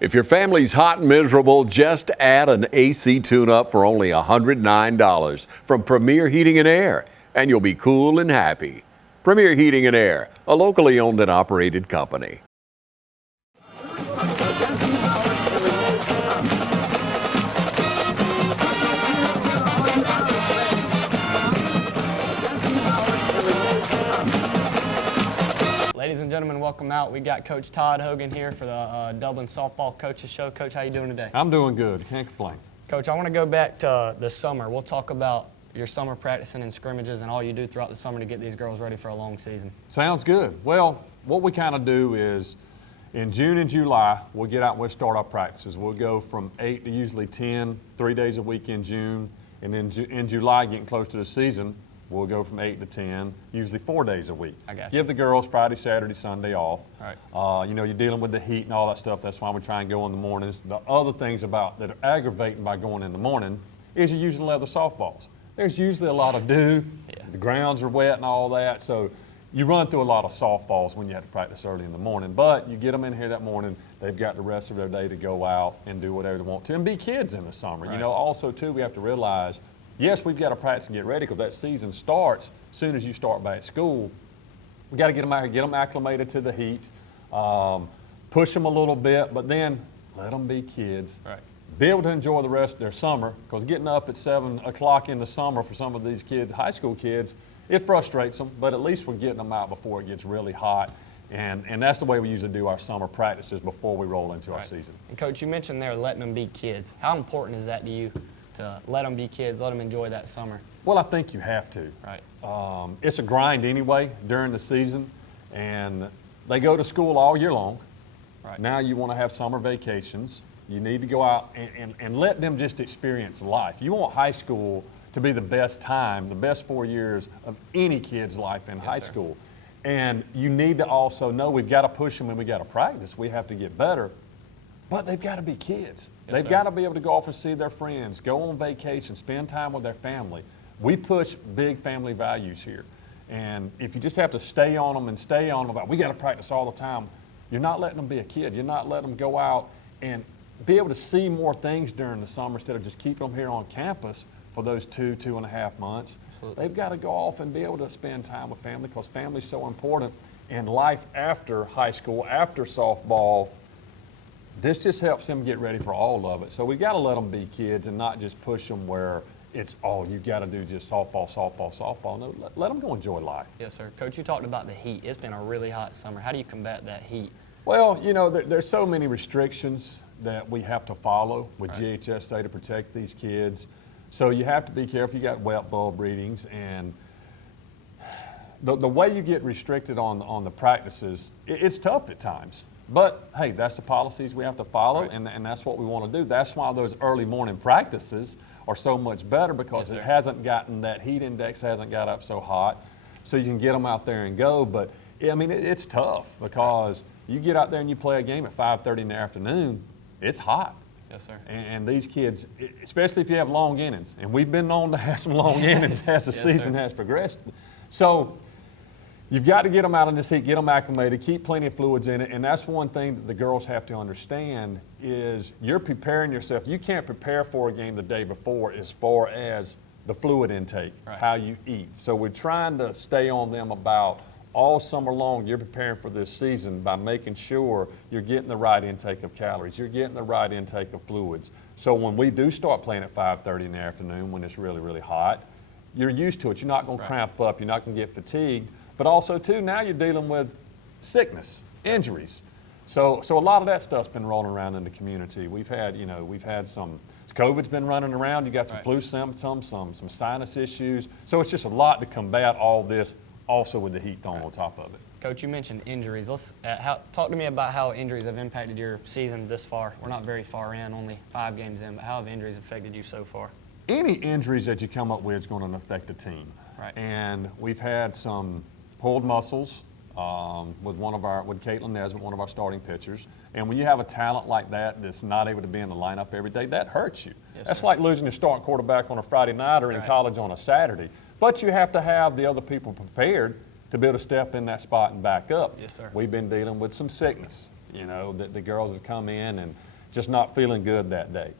If your family's hot and miserable, just add an AC tune-up for only $109 from Premier Heating and Air, and you'll be cool and happy. Premier Heating and Air, a locally owned and operated company. Ladies and gentlemen, welcome out. We got Coach Todd Hogan here for the Dublin Softball Coaches Show. Coach, how you doing today? I'm doing good. Can't complain. Coach, I want to go back to the summer. We'll talk about your summer practicing and scrimmages and all you do throughout the summer to get these girls ready for a long season. Sounds good. Well, what we kind of do is in June and July, we'll get out and we'll start our practices. We'll go from 8 to usually 10, 3 days a week in June. And then in July, getting close to the season, we'll go from 8 to 10, usually 4 days a week. I got you. Give the girls Friday, Saturday, Sunday off. All right. You're dealing with the heat and all that stuff. That's why we try and go in the mornings. The other things about that are aggravating by going in the morning is you're using leather softballs. There's usually a lot of dew. Yeah. The grounds are wet and all that. So you run through a lot of softballs when you have to practice early in the morning. But you get them in here that morning, they've got the rest of their day to go out and do whatever they want to and be kids in the summer. Right. Also, too, we have to realize, yes, we've got to practice and get ready because that season starts as soon as you start back at school. We got to get them out here, get them acclimated to the heat, push them a little bit, but then let them be kids. Right. Be able to enjoy the rest of their summer, because getting up at 7 o'clock in the summer for some of these kids, high school kids, it frustrates them, but at least we're getting them out before it gets really hot. And that's the way we usually do our summer practices before we roll into our season. And Coach, you mentioned there letting them be kids. How important is that to you to let them be kids, let them enjoy that summer? Well, I think you have to. Right. It's a grind anyway during the season, and they go to school all year long. Right. Now you want to have summer vacations. You need to go out and let them just experience life. You want high school to be the best time, the best 4 years of any kid's life in high school. And you need to also know we've got to push them and we've got to practice. We have to get better. But they've got to be kids. They've got to be able to go off and see their friends, go on vacation, spend time with their family. We push big family values here. And if you just have to stay on them and stay on them about, we got to practice all the time, you're not letting them be a kid. You're not letting them go out and be able to see more things during the summer instead of just keeping them here on campus for those 2.5 months. Absolutely. They've got to go off and be able to spend time with family because family's so important. And life after high school, after softball, this just helps them get ready for all of it. So we've got to let them be kids and not just push them where it's, oh, you've got to do just softball, softball, softball. No, let them go enjoy life. Yes, sir. Coach, you talked about the heat. It's been a really hot summer. How do you combat that heat? Well, there's so many restrictions that we have to follow with GHSA to protect these kids. So you have to be careful. You got wet bulb readings, and the way you get restricted on the practices, it's tough at times. But, hey, that's the policies we have to follow, and that's what we want to do. That's why those early morning practices are so much better because it hasn't gotten, that heat index hasn't got up so hot, so you can get them out there and go. But, I mean, it's tough because you get out there and you play a game at 5:30 in the afternoon, it's hot. Yes, sir. And these kids, especially if you have long innings, and we've been known to have some long innings as the season has progressed. So you've got to get them out in this heat, get them acclimated, keep plenty of fluids in it, and that's one thing that the girls have to understand is you're preparing yourself. You can't prepare for a game the day before as far as the fluid intake, how you eat. So we're trying to stay on them about all summer long. You're preparing for this season by making sure you're getting the right intake of calories, you're getting the right intake of fluids. So when we do start playing at 5:30 in the afternoon when it's really, really hot, you're used to it. You're not going to cramp up, you're not going to get fatigued. But also, too, now you're dealing with sickness, injuries. So a lot of that stuff's been rolling around in the community. We've had some, COVID's been running around. You got some flu symptoms, some sinus issues. So it's just a lot to combat all this, also with the heat thrown on top of it. Coach, you mentioned injuries. Let's talk to me about how injuries have impacted your season this far. We're not very far in, only 5 games in, but how have injuries affected you so far? Any injuries that you come up with is going to affect the team. Right. And we've had some pulled muscles with Caitlin Nesbitt, one of our starting pitchers. And when you have a talent like that that's not able to be in the lineup every day, that hurts you. Yes, that's sir. like losing your starting quarterback on a Friday night or in college on a Saturday. But you have to have the other people prepared to be able to step in that spot and back up. Yes, sir. We've been dealing with some sickness. you know, the girls that come in and just not feeling good that day.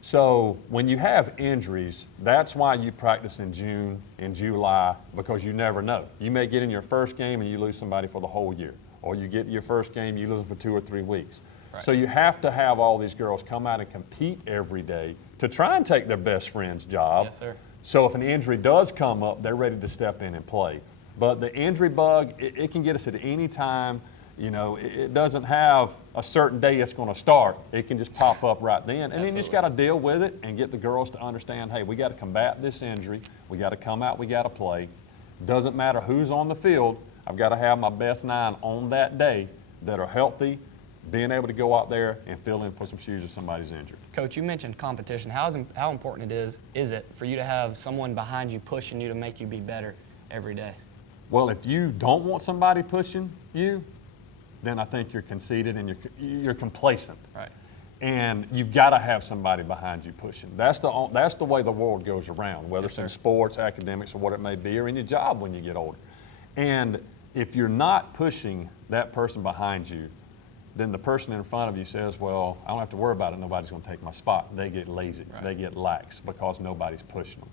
So when you have injuries, that's why you practice in June and July, because you never know. You may get in your first game and you lose somebody for the whole year, or you get your first game, you lose them for 2 or 3 weeks. Right. So you have to have all these girls come out and compete every day to try and take their best friend's job. Yes, sir. So if an injury does come up, they're ready to step in and play. But the injury bug, it can get us at any time. You know, it doesn't have a certain day it's going to start. It can just pop up right then. And then you just got to deal with it and get the girls to understand, hey, we got to combat this injury. We got to come out, we got to play. Doesn't matter who's on the field. I've got to have my best 9 on that day that are healthy, being able to go out there and fill in for some shoes if somebody's injured. Coach, you mentioned competition. How important is it for you to have someone behind you pushing you to make you be better every day? Well, if you don't want somebody pushing you, then I think you're conceited and you're complacent. Right. And you've got to have somebody behind you pushing. That's the way the world goes around, whether it's in sports, academics, or what it may be, or in your job when you get older. And if you're not pushing that person behind you, then the person in front of you says, well, I don't have to worry about it. Nobody's going to take my spot. They get lazy. Right. They get lax because nobody's pushing them.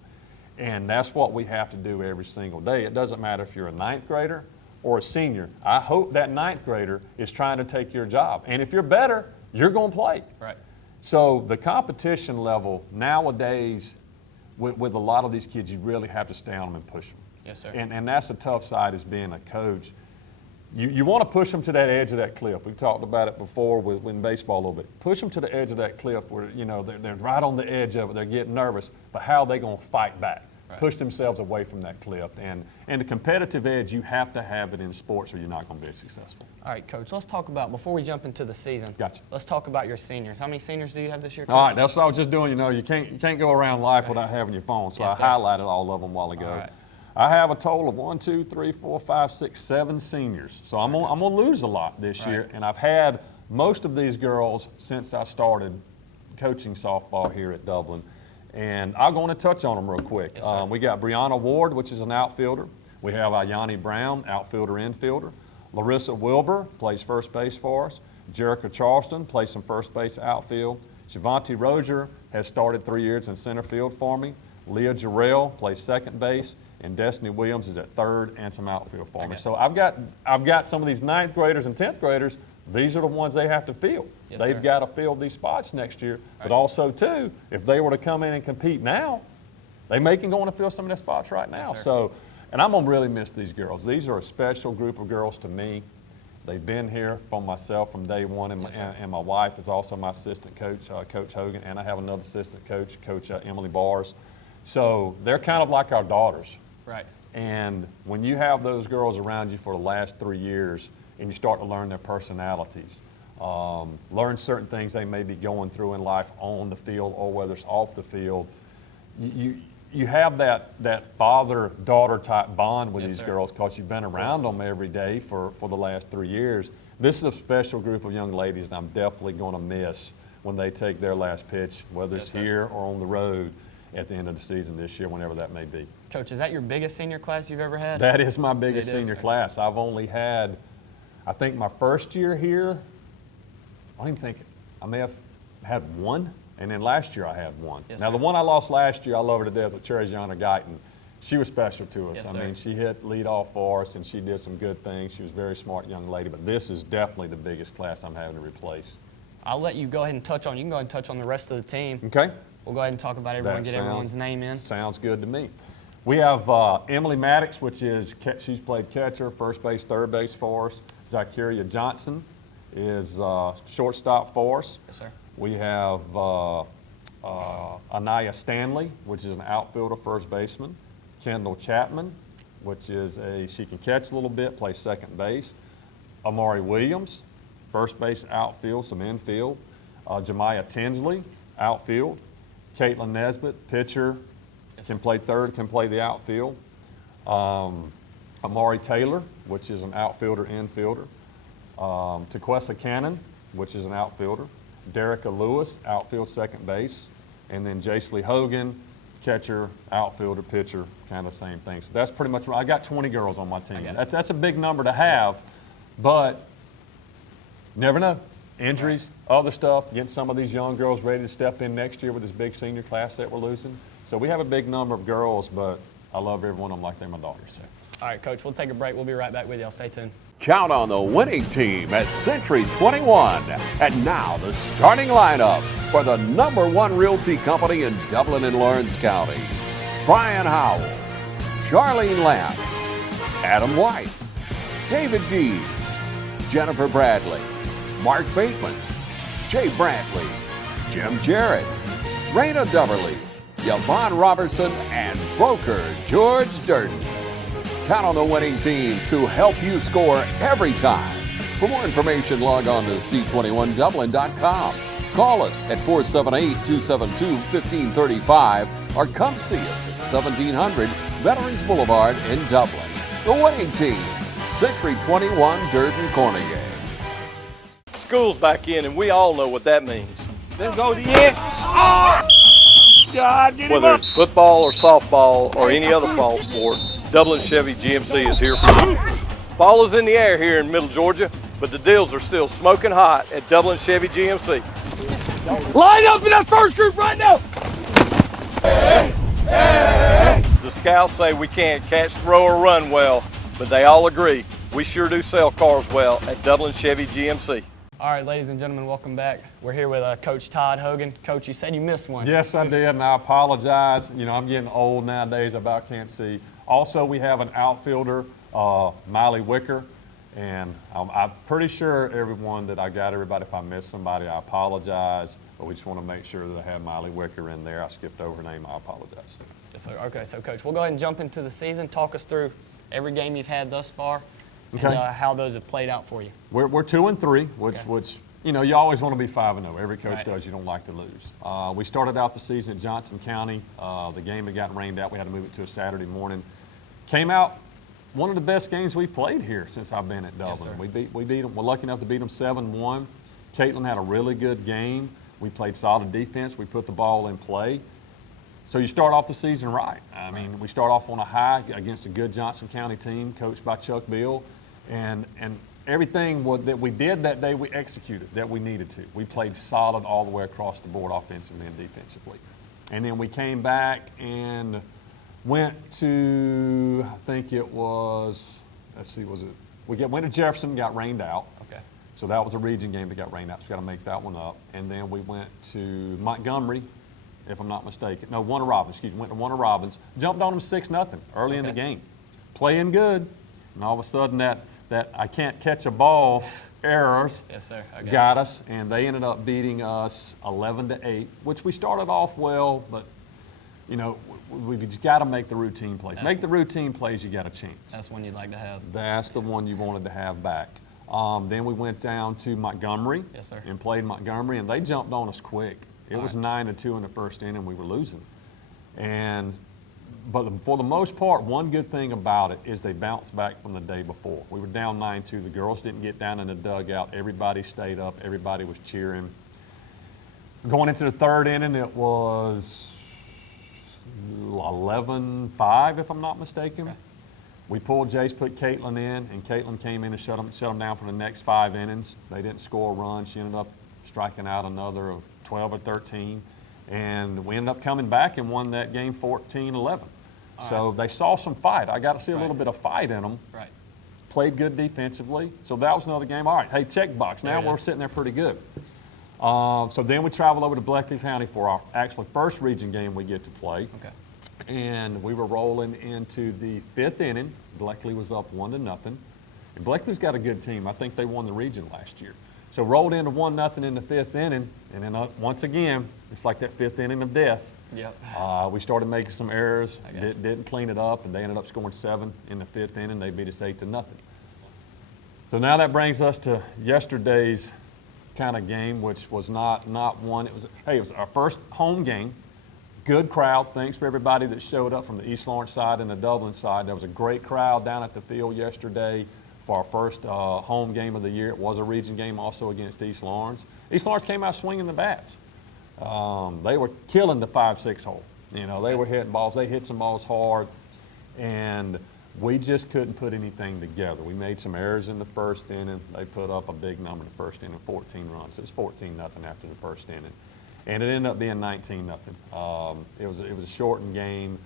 And that's what we have to do every single day. It doesn't matter if you're a 9th grader or a senior. I hope that 9th grader is trying to take your job. And if you're better, you're going to play. Right. So the competition level nowadays, with a lot of these kids, you really have to stay on them and push them. Yes, sir. And that's the tough side as being a coach. You want to push them to that edge of that cliff. We talked about it before in baseball a little bit. Push them to the edge of that cliff where, you know, they're right on the edge of it. They're getting nervous. But how are they going to fight back? Right. Push themselves away from that cliff. And the competitive edge, you have to have it in sports or you're not going to be successful. All right, Coach, let's talk about, before we jump into the season, Gotcha. Let's talk about your seniors. How many seniors do you have this year, Coach? All right, that's what I was just doing. You know, you can't go around life without having your phone. So Yes, sir. I highlighted all of them a while ago. All right. I have a total of 1, 2, 3, 4, 5, 6, 7 seniors. So I'm gonna lose a lot this year, and I've had most of these girls since I started coaching softball here at Dublin. And I'm going to touch on them real quick. Yes, sir. We got Brianna Ward, which is an outfielder. We have Ayani Brown, outfielder, infielder. Larissa Wilbur plays first base for us. Jerica Charleston plays some first base outfield. Shivanti Roger has started 3 years in center field for me. Leah Jarrell plays second base. And Destiny Williams is at third and some outfield for me. So I've got some of these 9th graders and 10th graders. These are the ones they have to field. Yes, They've sir. got to fill these spots next year. But also, too, if they were to come in and compete now, they may can go on to fill some of their spots right now. Yes, So, and I'm going to really miss these girls. These are a special group of girls to me. They've been here from myself from day one, and, Yes, sir. and my wife is also my assistant coach, Coach Hogan, and I have another assistant coach, Coach Emily Bars. So they're kind of like our daughters. Right. And when you have those girls around you for the last 3 years and you start to learn their personalities, learn certain things they may be going through in life on the field or whether it's off the field, you have that father-daughter type bond with Yes, these sir. girls because you've been around them every day for the last 3 years. This is a special group of young ladies and I'm definitely going to miss when they take their last pitch, whether Yes, it's sir. here or on the road at the end of the season this year, whenever that may be. Coach, is that your biggest senior class you've ever had? That is my biggest It is? senior class. I've only had, I think my first year here, I don't even think, I may have had one, and then last year I had one. Yes, Now sir. the one I lost last year, I love her to death with Cherryziana Guyton. She was special to us. Yes, I sir. mean, she hit lead off for us and she did some good things. She was a very smart young lady, but this is definitely the biggest class I'm having to replace. I'll let you go ahead and touch on, you can go ahead and touch on the rest of the team. Okay? We'll go ahead and talk about everyone, get everyone's name in. Sounds good to me. We have Emily Maddox, which is, she's played catcher, first base, third base for us. Zakiria Johnson is shortstop for us. Yes, sir. We have Anaya Stanley, which is an outfielder, first baseman. Kendall Chapman, which is she can catch a little bit, plays second base. Amari Williams, first base, outfield, some infield. Jemiah Tinsley, outfield. Caitlin Nesbitt, pitcher, can play third, can play the outfield. Amari Taylor, which is an outfielder, infielder. Tequessa Cannon, which is an outfielder. Derica Lewis, outfield, second base. And then Jacely Hogan, catcher, outfielder, pitcher, kind of same thing. So that's pretty much, I got 20 girls on my team. got you. That's a big number to have, but Never know. Injuries, other stuff, getting some of these young girls ready to step in next year with this big senior class that we're losing. So we have a big number of girls, but I love every one of them like they're my daughters. So. All right, Coach, we'll take a break. We'll be right back with y'all. Stay tuned. Count on the winning team at Century 21. And now the starting lineup for the #1 realty company in Dublin and Lawrence County. Brian Howell, Charlene Lamb, Adam White, David Dees, Jennifer Bradley, Mark Bateman, Jay Brantley, Jim Jarrett, Raina Duberly, Yvonne Robertson, and broker George Durden. Count on the winning team to help you score every time. For more information, log on to c21dublin.com. Call us at 478-272-1535 or come see us at 1700 Veterans Boulevard in Dublin. The winning team, Century 21 Durden Cornegay. School's back in, and we all know what that means. Let's go to the end. Oh! God, get him Whether up. it's football or softball or any other fall sport, Dublin Chevy GMC is here for you. Fall is in the air here in Middle Georgia, but the deals are still smoking hot at Dublin Chevy GMC. Line up in that first group right now. The scouts say we can't catch, throw, or run well, but they all agree we sure do sell cars well at Dublin Chevy GMC. All right, ladies and gentlemen, welcome back. We're here with Coach Todd Hogan. Coach, you said you missed one. Yes, I did, and I apologize. You know, I'm getting old nowadays. I about can't see. Also, we have an outfielder, Miley Wicker, and I'm pretty sure everyone that I got everybody. If I missed somebody, I apologize. But we just want to make sure that I have Miley Wicker in there. I skipped over her name. I apologize. Yes, sir. Okay, so Coach, we'll go ahead and jump into the season. Talk us through every game you've had thus far and how those have played out for you. We're 2-3, which you know, you always want to be 5-0. Every coach does. You don't like to lose. We started out the season at Johnson County. The game had gotten rained out. We had to move it to a Saturday morning. Came out one of the best games we've played here since I've been at Dublin. Yes, we beat them. We're lucky enough to beat them 7-1. Caitlin had a really good game. We played solid defense. We put the ball in play. So you start off the season right. I mean, we start off on a high against a good Johnson County team coached by Chuck Bill. And everything that we did that day, we executed that we needed to. We played solid all the way across the board offensively and defensively. And then we came back and went to, I think it was, we went to Jefferson, got rained out. Okay. So that was a region game that got rained out, so we got to make that one up. And then we went to Montgomery, if I'm not mistaken. No, Warner Robins, went to Warner Robins. Jumped on them 6-0 early in the game. Playing good, and all of a sudden that I can't catch a ball errors Yes, sir. got us, and they ended up beating us 11-8, which we started off well, but you know, we got to make the routine plays. Make the routine plays, you got a chance. That's one you'd like to have. That's the one you wanted to have back. Then we went down to Montgomery and played Montgomery, and they jumped on us quick. It was 9-2 in the first inning, we were losing. But for the most part, one good thing about it is they bounced back from the day before. We were down 9-2. The girls didn't get down in the dugout. Everybody stayed up. Everybody was cheering. Going into the third inning, it was 11-5, if I'm not mistaken. Okay. We pulled Jace, put Caitlin in, and Caitlin came in and shut them down for the next 5 innings. They didn't score a run. She ended up striking out another of 12 or 13. And we ended up coming back and won that game 14-11. So they saw some fight. I got to see a little bit of fight in them. Right. Played good defensively. So that was another game. All right, hey, check box. Now we're sitting there pretty good. So then we traveled over to Bleckley County for our actually first region game we get to play. Okay. And we were rolling into the 5th inning. Bleckley was up 1-0. And Bleckley's got a good team. I think they won the region last year. So rolled into 1-0 in the 5th inning, and then once again, it's like that 5th inning of death. Yep. We started making some errors, didn't clean it up, and they ended up scoring 7 in the 5th inning. They beat us 8-0. So now that brings us to yesterday's kind of game, which was not one. It was our first home game. Good crowd. Thanks for everybody that showed up from the East Lawrence side and the Dublin side. There was a great crowd down at the field yesterday for our first home game of the year. It was a region game also against East Lawrence. East Lawrence came out swinging the bats. They were killing the 5-6 hole. You know, they were hitting balls. They hit some balls hard. And We just couldn't put anything together. We made some errors in the first inning. They put up a big number in the first inning, 14 runs. It was 14-0 after the first inning. And it ended up being 19-0. It was a shortened game.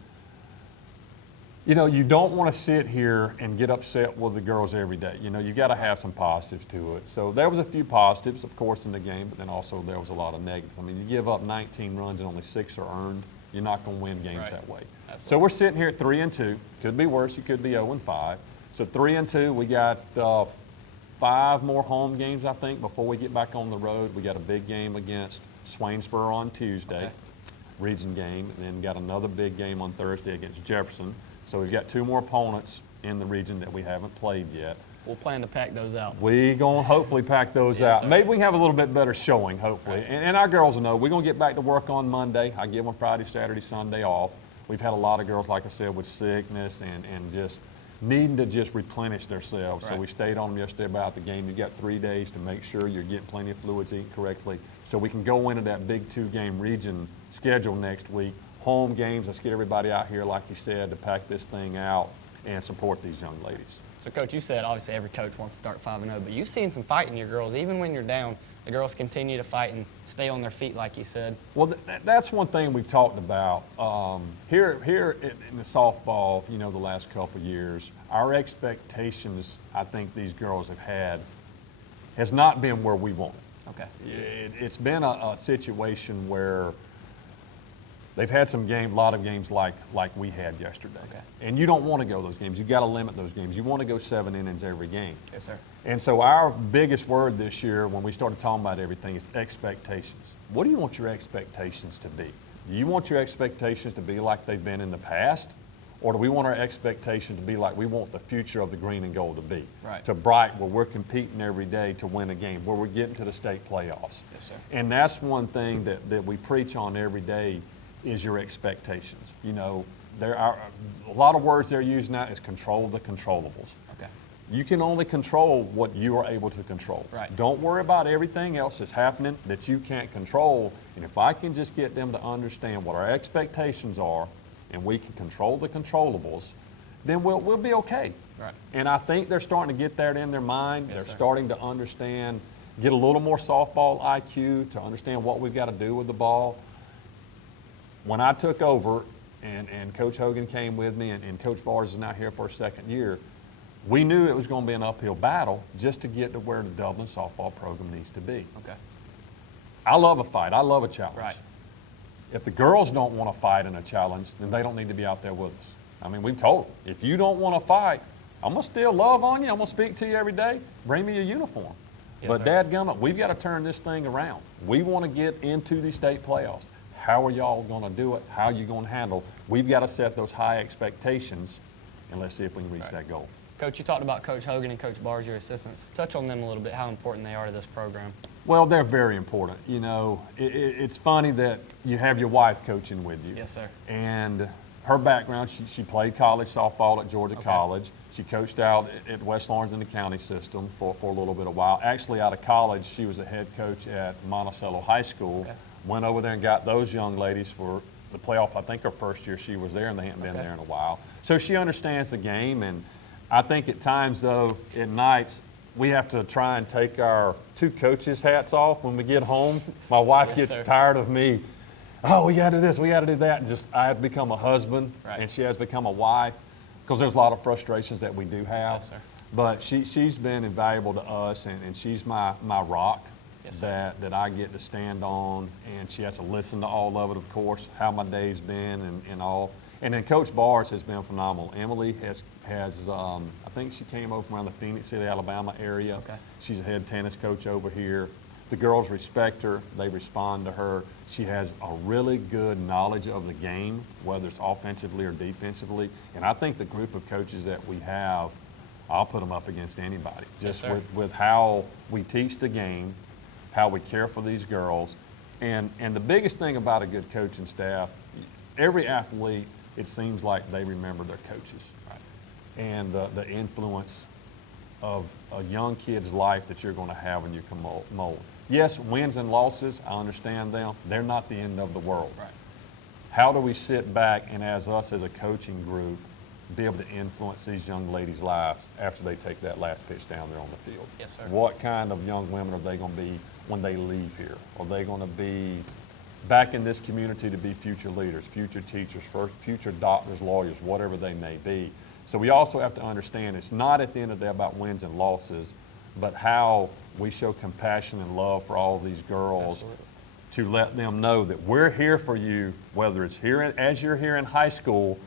You know, you don't want to sit here and get upset with the girls every day. You know, you got to have some positives to it. So there was a few positives, of course, in the game, but then also there was a lot of negatives. I mean, you give up 19 runs and only 6 are earned, you're not going to win games that way. Absolutely. So we're sitting here at 3-2. Could be worse. You could be 0-5. So 3-2. We got 5 more home games, I think, before we get back on the road. We got a big game against Swainsboro on Tuesday, region game, and then got another big game on Thursday against Jefferson. So we've got 2 more opponents in the region that we haven't played yet. We'll plan to pack those out. We're going to hopefully pack those out. Sir. Maybe we can have a little bit better showing, hopefully. Right. And our girls will know. We're going to get back to work on Monday. I give them Friday, Saturday, Sunday off. We've had a lot of girls, like I said, with sickness and just needing to just replenish themselves. Right. So we stayed on them yesterday about the game. You've got 3 days to make sure you're getting plenty of fluids, eating correctly, so we can go into that big 2-game region schedule next week. Home games, let's get everybody out here, like you said, to pack this thing out and support these young ladies. So, Coach, you said obviously every coach wants to start 5-0, but you've seen some fight in your girls. Even when you're down, the girls continue to fight and stay on their feet, like you said. Well, that's one thing we've talked about. Here in the softball, you know, the last couple of years, our expectations, I think these girls have had, has not been where we wanted. Okay. It's been a situation where they've had some games, a lot of games like we had yesterday. Okay. And you don't want to go those games. You've got to limit those games. You want to go 7 innings every game. Yes, sir. And so our biggest word this year when we started talking about everything is expectations. What do you want your expectations to be? Do you want your expectations to be like they've been in the past? Or do we want our expectation to be like we want the future of the green and gold to be? Right. To bright, where we're competing every day to win a game, where we're getting to the state playoffs. Yes, sir. And that's one thing that we preach on every day is your expectations. You know, there are a lot of words they're using now is control the controllables. Okay. You can only control what you are able to control. Right. Don't worry about everything else that's happening that you can't control. And if I can just get them to understand what our expectations are and we can control the controllables, then we'll be okay. Right. And I think they're starting to get that in their mind. Yes, they're sir. starting to understand, get a little more softball IQ to understand what we've got to do with the ball. When I took over and Coach Hogan came with me and Coach Bars is now here for a second year, we knew it was going to be an uphill battle just to get to where the Dublin softball program needs to be. Okay. I love a fight. I love a challenge. Right. If the girls don't want to fight in a challenge, then they don't need to be out there with us. I mean, we've told them, if you don't want to fight, I'm going to still love on you. I'm going to speak to you every day. Bring me your uniform. Yes, but sir. dadgummit, we've got to turn this thing around. We want to get into the state playoffs. How are y'all going to do it? How are you going to handle? We've got to set those high expectations, and let's see if we can reach that goal. Coach, you talked about Coach Hogan and Coach Bars, your assistants. Touch on them a little bit, how important they are to this program. Well, they're very important. You know, it's funny that you have your wife coaching with you. Yes, sir. And her background, she played college softball at Georgia College. She coached out at West Lawrence in the county system for a little bit of while. Actually, out of college, she was a head coach at Monticello High School. Okay. Went over there and got those young ladies for the playoff. I think her first year she was there, and they hadn't been there in a while. So she understands the game, and I think at times, though, at nights, we have to try and take our 2 coaches' hats off when we get home. My wife gets tired of me. Oh, we got to do this, we got to do that. And just I have become a husband, and she has become a wife, because there's a lot of frustrations that we do have. Yes, sir. But she's been invaluable to us, and she's my rock. Yes, that I get to stand on, and she has to listen to all of it, of course, how my day's been and all. And then Coach Bars has been phenomenal. Emily has I think she came over from around the Phoenix City, Alabama area. Okay. She's a head tennis coach over here. The girls respect her. They respond to her. She has a really good knowledge of the game, whether it's offensively or defensively. And I think the group of coaches that we have, I'll put them up against anybody. Just with how we teach the game, how we care for these girls. And the biggest thing about a good coaching staff, every athlete, it seems like they remember their coaches. Right. And the influence of a young kid's life that you're going to have when you come mold. Yes, wins and losses, I understand them. They're not the end of the world. Right. How do we sit back and as us as a coaching group be able to influence these young ladies' lives after they take that last pitch down there on the field. Yes, sir. What kind of young women are they going to be when they leave here? Are they going to be back in this community to be future leaders, future teachers, future doctors, lawyers, whatever they may be? So we also have to understand it's not at the end of the day about wins and losses, but how we show compassion and love for all these girls. Absolutely. To let them know that we're here for you, whether it's here as you're here in high school,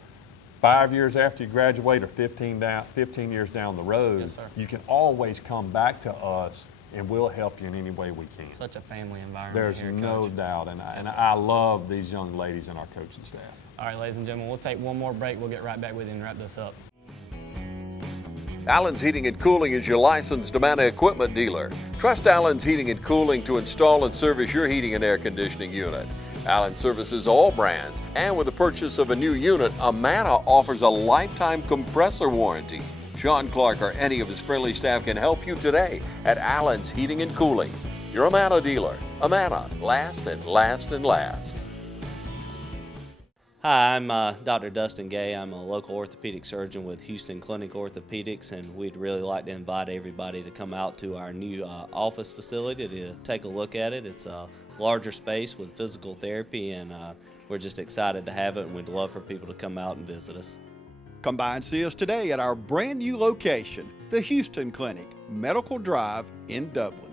5 years after you graduate, or 15 years down the road. Yes, sir. You can always come back to us, and we'll help you in any way we can. Such a family environment There's here, no Coach. doubt, and Yes, sir. I love these young ladies and our coaching staff. All right, ladies and gentlemen, we'll take one more break. We'll get right back with you and wrap this up. Allen's Heating and Cooling is your licensed Amana equipment dealer. Trust Allen's Heating and Cooling to install and service your heating and air conditioning unit. Allen services all brands, and with the purchase of a new unit, Amana offers a lifetime compressor warranty. Sean Clark or any of his friendly staff can help you today at Allen's Heating and Cooling. Your Amana dealer. Amana, last and last and last. Hi, I'm Dr. Dustin Gay. I'm a local orthopedic surgeon with Houston Clinic Orthopedics, and we'd really like to invite everybody to come out to our new office facility to take a look at it. It's a larger space with physical therapy, and we're just excited to have it, and we'd love for people to come out and visit us. Come by and see us today at our brand new location, the Houston Clinic, Medical Drive in Dublin.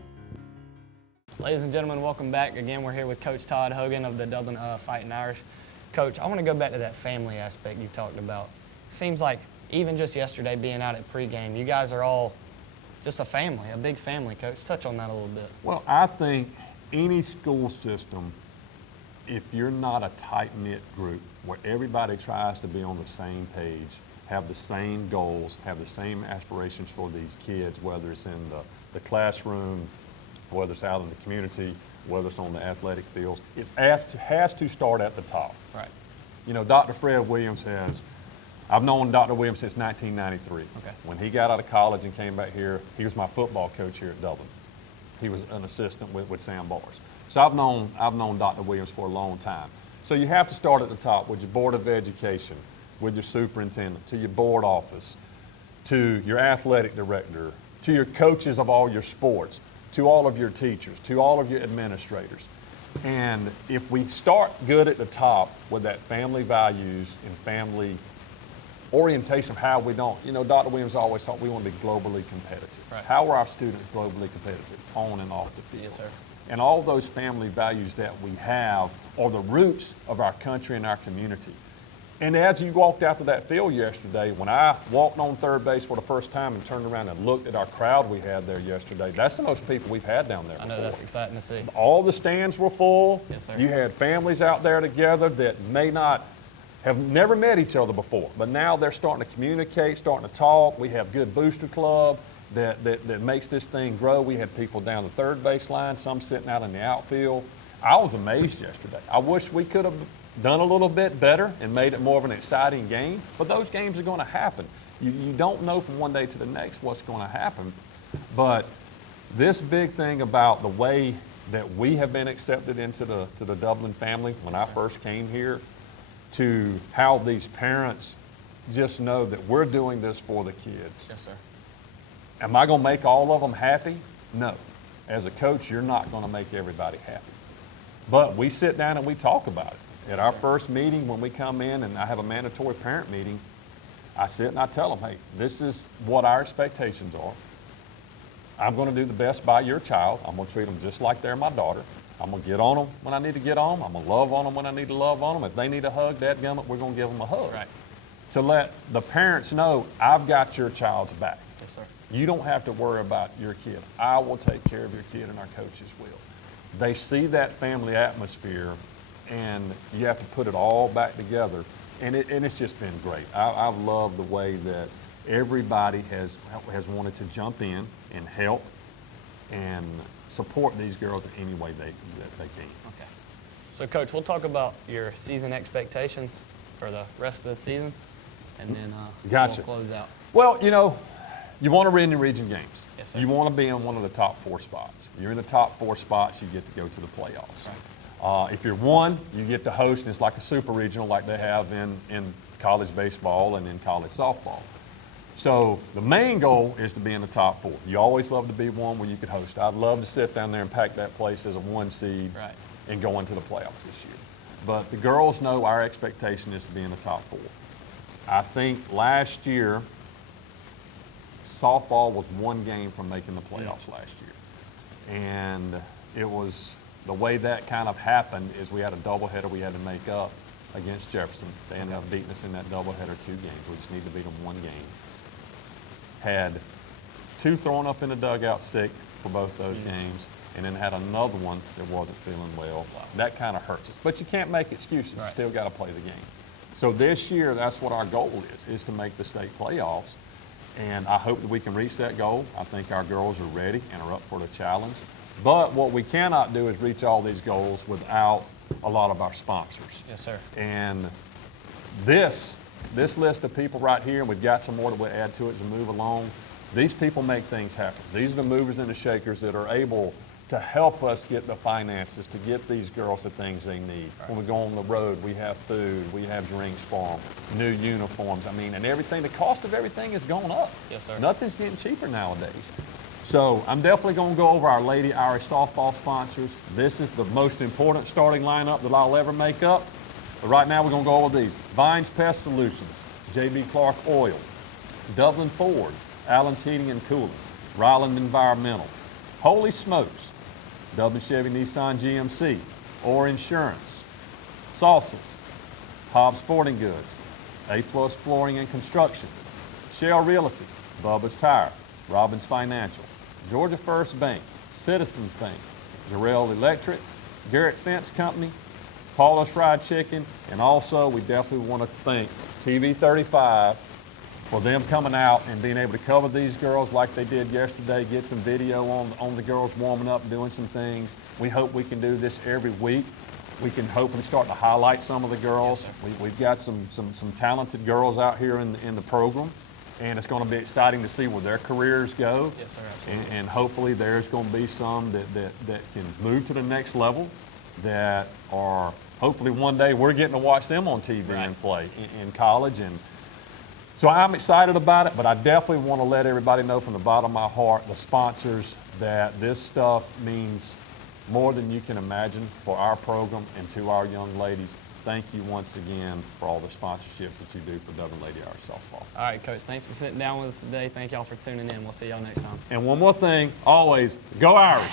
Ladies and gentlemen, welcome back. Again, we're here with Coach Todd Hogan of the Dublin Fighting Irish. Coach, I want to go back to that family aspect you talked about. Seems like even just yesterday being out at pregame, you guys are all just a family, a big family, Coach. Touch on that a little bit. Well, I think any school system, if you're not a tight-knit group where everybody tries to be on the same page, have the same goals, have the same aspirations for these kids, whether it's in the classroom, whether it's out in the community, whether it's on the athletic fields, it has to start at the top. Right. You know, Dr. Fred Williams I've known Dr. Williams since 1993. Okay. When he got out of college and came back here, he was my football coach here at Dublin. He was an assistant with Sam Bars. So I've known Dr. Williams for a long time. So you have to start at the top with your Board of Education, with your superintendent, to your board office, to your athletic director, to your coaches of all your sports, to all of your teachers, to all of your administrators. And if we start good at the top with that family values and family orientation of how we don't, you know, Dr. Williams always thought we want to be globally competitive. Right. How are our students globally competitive on and off the field? Yes, sir. And all those family values that we have are the roots of our country and our community. And as you walked out to that field yesterday, when I walked on third base for the first time and turned around and looked at our crowd we had there yesterday, that's the most people we've had down there I know before. that's exciting to see. All the stands were full. Yes, sir. You had families out there together that may not have never met each other before, but now they're starting to communicate, starting to talk. We have good booster club that makes this thing grow. We had people down the third baseline, some sitting out in the outfield. I was amazed yesterday. I wish we could have done a little bit better and made it more of an exciting game, but those games are going to happen. You don't know from one day to the next what's going to happen, but this big thing about the way that we have been accepted into the Dublin family when I first came here, to how these parents just know that we're doing this for the kids. Yes, sir. Am I going to make all of them happy? No. As a coach, you're not going to make everybody happy. But we sit down and we talk about it. At our first meeting, when we come in and I have a mandatory parent meeting, I sit and I tell them, hey, this is what our expectations are. I'm going to do the best by your child. I'm going to treat them just like they're my daughter. I'm going to get on them when I need to get on them. I'm going to love on them when I need to love on them. If they need a hug, dadgummit, we're going to give them a hug. Right. To let the parents know, I've got your child's back. Yes, sir. You don't have to worry about your kid. I will take care of your kid, and our coaches will. They see that family atmosphere, and you have to put it all back together, and it's just been great. I've loved the way that everybody has wanted to jump in and help and support these girls in any way they can. Okay. So, Coach, we'll talk about your season expectations for the rest of the season, and then Gotcha. we'll close out. Well, you know, you want to win your region games. Yes, sir. You want to be in one of the top 4 spots. You're in the top 4 spots, you get to go to the playoffs. If you're one, you get to host, and it's like a super regional like they have in college baseball and in college softball. So the main goal is to be in the top 4. You always love to be one where you could host. I'd love to sit down there and pack that place as a 1 seed and go into the playoffs this year. But the girls know our expectation is to be in the top 4. I think last year, softball was 1 game from making the playoffs last year. And it was, the way that kind of happened is we had a doubleheader we had to make up against Jefferson. They ended up beating us in that doubleheader 2 games. We just needed to beat them 1 game. Had 2 thrown up in the dugout sick for both those games, and then had another one that wasn't feeling well. That kind of hurts us. But you can't make excuses. You still got to play the game. So this year, that's what our goal is to make the state playoffs. And I hope that we can reach that goal. I think our girls are ready and are up for the challenge. But what we cannot do is reach all these goals without a lot of our sponsors. Yes, sir. And this list of people right here, and we've got some more that we'll add to it as we move along, these people make things happen. These are the movers and the shakers that are able to help us get the finances, to get these girls the things they need. When we go on the road, we have food, we have drinks for them, new uniforms. I mean, and everything, the cost of everything has gone up. Yes, sir. Nothing's getting cheaper nowadays. So I'm definitely going to go over our Lady Irish softball sponsors. This is the most important starting lineup that I'll ever make up. But right now we're going to go over these. Vines Pest Solutions, J.B. Clark Oil, Dublin Ford, Allen's Heating and Cooling, Ryland Environmental, Holy Smokes, Dublin Chevy Nissan GMC, Orr Insurance, Sauces, Hobbs Sporting Goods, A+ Flooring and Construction, Shell Realty, Bubba's Tire, Robbins Financial, Georgia First Bank, Citizens Bank, Jarrell Electric, Garrett Fence Company, Paula's Fried Chicken, and also we definitely want to thank TV 35 for them coming out and being able to cover these girls like they did yesterday, get some video on the girls warming up, doing some things. We hope we can do this every week. We can hopefully start to highlight some of the girls. Yes, we've got some talented girls out here in the program, and it's going to be exciting to see where their careers go. Yes, sir, absolutely. And hopefully there's going to be some that can move to the next level, that are hopefully one day we're getting to watch them on TV and play in college. And so I'm excited about it, but I definitely want to let everybody know from the bottom of my heart, the sponsors, that this stuff means more than you can imagine for our program and to our young ladies. Thank you once again for all the sponsorships that you do for Dublin Lady Irish Softball. All right, Coach, thanks for sitting down with us today. Thank y'all for tuning in. We'll see y'all next time. And one more thing, always, go Irish!